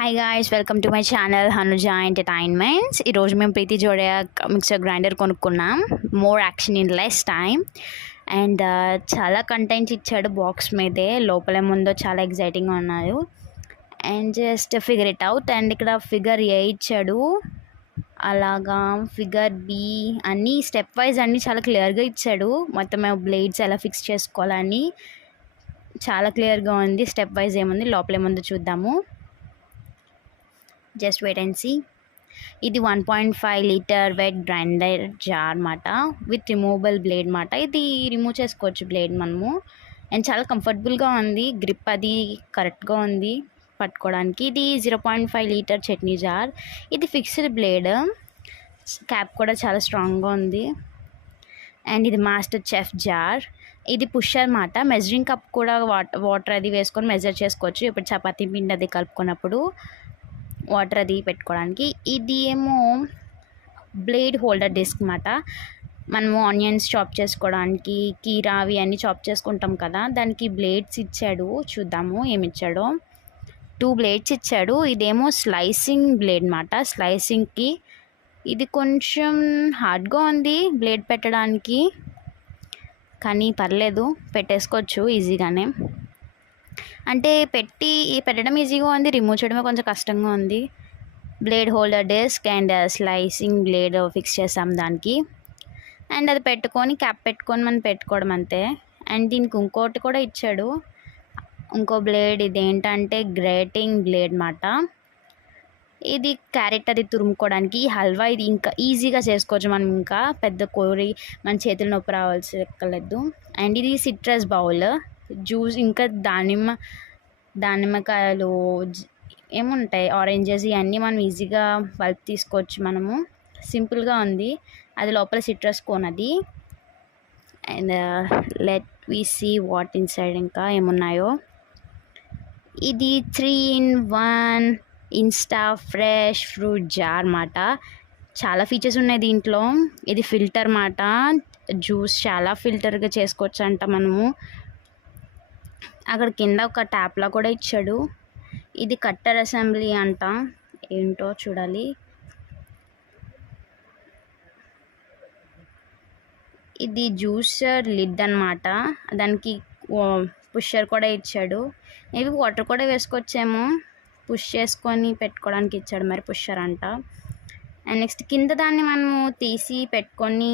Hi guys, welcome to my channel Hanuja entertainments. ఈరోజు మేము Preethi Zodiac mixer grinder కొనుక్కున్నాం. More action in less time. And చాలా contents ఇచ్చాడు box మీదే. లోపల ముందో చాలా ఎగ్జైటింగ్గా ఉన్నారు. And just figure it out. And ఇక్కడ ఫిగర్ ఏ ఇచ్చాడు, అలాగా ఫిగర్ బి, అన్నీ స్టెప్ వైజ్ అన్నీ చాలా క్లియర్గా ఇచ్చాడు. మొత్తం బ్లేడ్స్ ఎలా ఫిక్స్ చేసుకోవాలని చాలా క్లియర్గా ఉంది. స్టెప్ వైజ్ ఏముంది, లోపల ఏముందో చూద్దాము. Just wait and see. ఇది 1.5 లీటర్ వెట్ గ్రైండర్ జార్ మాట, విత్ రిమూవబుల్ బ్లేడ్ మాట. ఇది రిమూవ్ చేసుకోవచ్చు బ్లేడ్ మనము. అండ్ చాలా కంఫర్టబుల్గా ఉంది, గ్రిప్ అది కరెక్ట్గా ఉంది పట్టుకోవడానికి. ఇది 0.5 లీటర్ చట్నీ జార్. ఇది ఫిక్స్డ్ బ్లేడ్, క్యాప్ కూడా చాలా స్ట్రాంగ్గా ఉంది. అండ్ ఇది మాస్టర్ చెఫ్ జార్. ఇది పుషర్ మాట. మెజరింగ్ కప్ కూడా వాటర్ అది వేసుకొని మెజర్ చేసుకోవచ్చు. ఇప్పుడు చపాతీ పిండి అది కలుపుకున్నప్పుడు వాటర్ అది పెట్టుకోవడానికి. ఇది ఏమో బ్లేడ్ హోల్డర్ డిస్క్ మాట. మనము ఆనియన్స్ చాప్ చేసుకోవడానికి, కీరా అవి అన్నీ చాప్ చేసుకుంటాం కదా, దానికి బ్లేడ్స్ ఇచ్చాడు. చూద్దాము ఏమి ఇచ్చాడో. 2 బ్లేడ్స్ ఇచ్చాడు. ఇదేమో స్లైసింగ్ బ్లేడ్ మాట, స్లైసింగ్కి. ఇది కొంచెం హార్డ్గా ఉంది బ్లేడ్ పెట్టడానికి, కానీ పర్లేదు, పెట్టేసుకోవచ్చు ఈజీగానే. అంటే పెట్టడం ఈజీగా ఉంది, రిమూవ్ చేయడమే కొంచెం కష్టంగా ఉంది. Blade holder disc and slicing blade fix చేసాం దానికి. అండ్ అది పెట్టుకొని క్యాప్ పెట్టుకొని మనం పెట్టుకోవడం అంతే. అండ్ దీనికి ఇంకోటి కూడా ఇచ్చాడు, ఇంకో బ్లేడ్. ఇదేంటంటే గ్రేటింగ్ బ్లేడ్ మాట. ఇది క్యారెట్ అది తురుముకోవడానికి. హల్వా ఇది ఇంకా ఈజీగా చేసుకోవచ్చు మనం, ఇంకా పెద్ద కోరి మన చేతులు నొప్పి రావాల్సి ఎక్కలేదు. అండ్ ఇది సిట్రస్ బౌల్, జ్యూస్ ఇంకా దానిమ్మకాయలు ఏముంటాయి, ఆరెంజెస్, ఇవన్నీ మనం ఈజీగా పల్ప్ తీసుకోవచ్చు మనము. సింపుల్గా ఉంది. అది లోపల సిట్రస్ కోన్ అది. And let we see what inside ఇంకా ఏమున్నాయో. ఇది 3-in-1 Insta fresh fruit jar మాట. చాలా ఫీచర్స్ ఉన్నాయి దీంట్లో. ఇది ఫిల్టర్ మాట, జ్యూస్ చాలా ఫిల్టర్గా చేసుకోవచ్చు అంట మనము. అక్కడ కింద ఒక ట్యాప్లా కూడా ఇచ్చాడు. ఇది కట్టర్ అసెంబ్లీ అంట, ఏంటో చూడాలి. ఇది జ్యూసర్ లిడ్ అన్నమాట, దానికి పుషర్ కూడా ఇచ్చాడు. మేబీ వాటర్ కూడా వేసుకోవచ్చేమో, పుష్ చేసుకొని పెట్టుకోవడానికి ఇచ్చాడు, మరి పుషర్ అంట. అండ్ నెక్స్ట్ కింద దాన్ని మనము తీసి పెట్టుకొని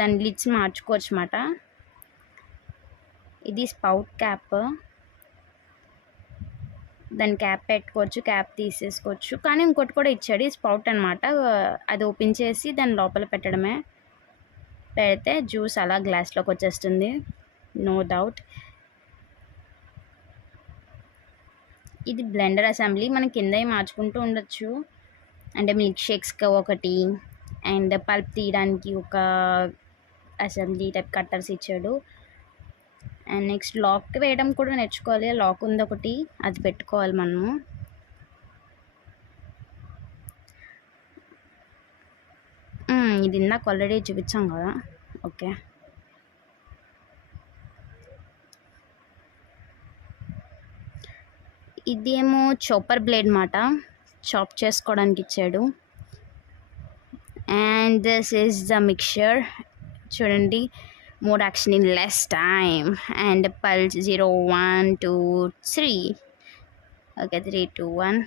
దాని లిడ్స్ మార్చుకోవచ్చు అన్నమాట. ఇది స్పౌట్ క్యాప్, దాని క్యాప్ పెట్టుకోవచ్చు, క్యాప్ తీసేసుకోవచ్చు. కానీ ఇంకోటి కూడా ఇచ్చాడు, ఈ స్పౌట్ అనమాట. అది ఓపెన్ చేసి దాని లోపల పెట్టడమే. పెడితే జ్యూస్ అలా గ్లాస్లోకి వచ్చేస్తుంది, నో డౌట్. ఇది బ్లెండర్ అసెంబ్లీ, మనం కింద మార్చుకుంటూ ఉండొచ్చు. అంటే మిల్క్ షేక్స్కి ఒకటి, అండ్ పల్ప్ తీయడానికి ఒక అసెంబ్లీ టైప్ కట్టర్స్ ఇచ్చాడు. అండ్ నెక్స్ట్ లాక్ వేయడం కూడా నేర్చుకోవాలి. లాక్ ఉంది ఒకటి, అది పెట్టుకోవాలి మనము. ఇది ఇందాక ఆల్రెడీ చూపించాం కదా. ఓకే, ఇదేమో చాపర్ బ్లేడ్ మాట, చాప్ చేసుకోవడానికి ఇచ్చాడు. And this is the mixture. చూడండి, more action in less time. And pulse 0, 1, 2, 3. Okay, 3, 2, 1.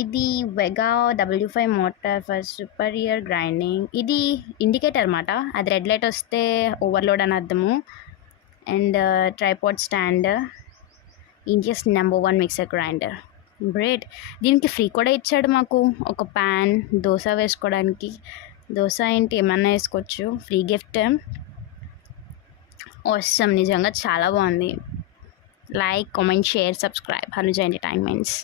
ఇది Vega W5 motor for superior grinding. ఇది ఇండికేటర్ అన్నమాట, అది రెడ్ లైట్ వస్తే ఓవర్లోడ్ అని అర్థము. And tripod stand, India's #1 mixer grinder. Great. దీనికి ఫ్రీ కూడా ఇచ్చాడు మాకు, ఒక ప్యాన్ దోశ వేసుకోవడానికి. దోశ ఏంటి ఏమన్నా వేసుకోవచ్చు, ఫ్రీ గిఫ్ట్. ఆసమ్, నిజంగా చాలా బాగుంది. Like, comment, share, subscribe Hanuja entertainments.